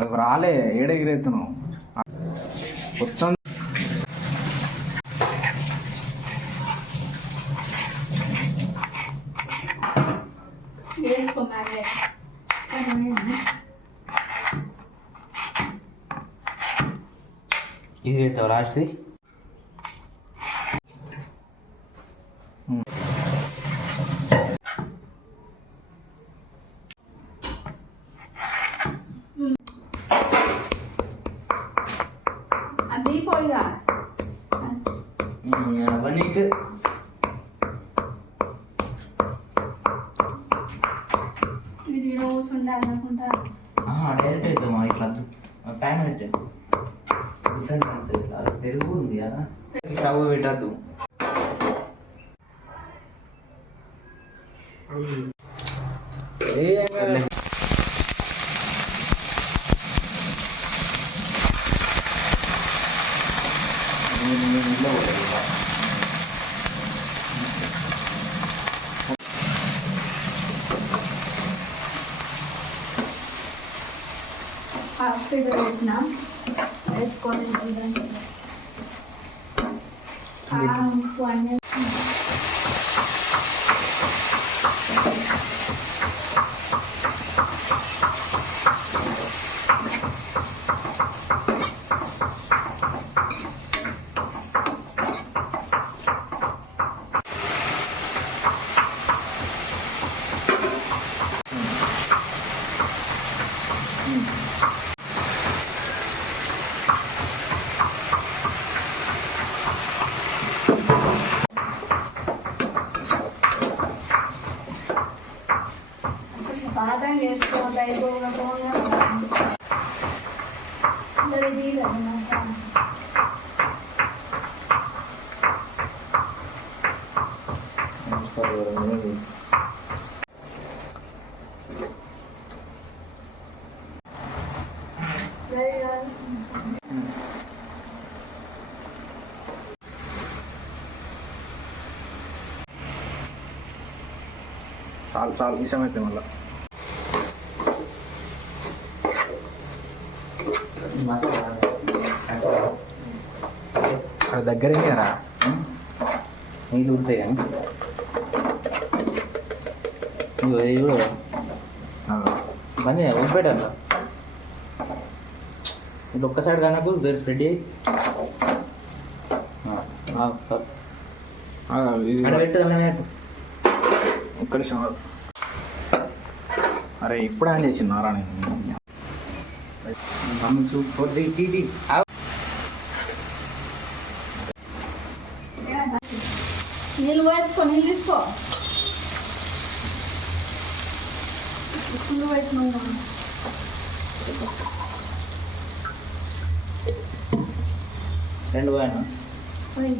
అది రాలే ఏడెగిరెత్తున్నావు మొత్తం. ఇది పెడతావు లాస్ట్ది. అవన్నీ డైరెక్ట్ అవుతామా ఇట్లా పైన పెట్టే పెరుగు ఉంది కదా స్టవ్ పెట్టద్దు. వేసుకొని బాగా చేసుకోవాలి. చాలు చాలు విషయం అయితే మళ్ళీ అక్కడ దగ్గరే రా నీళ్ళు ఉంటాయి కానీ పని ఊరిపెట్టాల ఇప్పుడు ఒక్కసారి కనుక స్ప్రెడ్ చేయి పెట్టదు. ఒక్క నిమిషం. అరే ఇప్పుడు ఆయన చేసినారా నేను నీళ్ళు వేసుకో, నీళ్ళు తీసుకో. ఇప్పుడు పెట్టినా రెండు పోయాను పోయి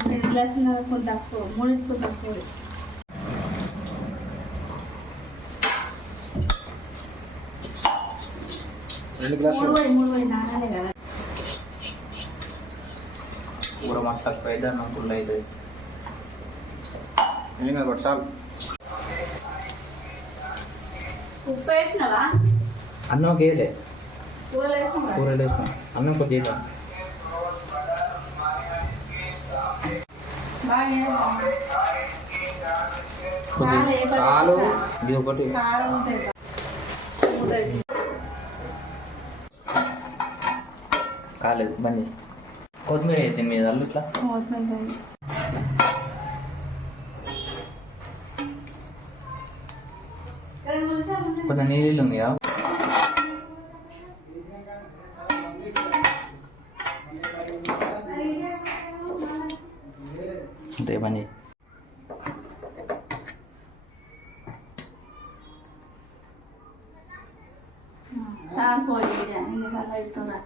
3 గ్లాసులు కొంత తక్కువ 3 తక్కువ. నానాలే కదా కూర మస్తు తక్కువ అయితే అన్నం ఫుల్ అవుతుంది. ఏం కాదు బట్ చాలు. ఉప్పు వేసినావా? అన్నం వేయలే, కూరలు వేసుకున్నాం. అన్నం కొద్దిగా చాలు. ఇది ఒకటి కాలేదు. బండి కొత్తిమీర అయితే మీద అల్లు ఇట్లా కొంచెం నీళ్ళు ఉంది కదా అంతే పని. సార్ పోయి ఎన్నిసార్లు అవుతున్నా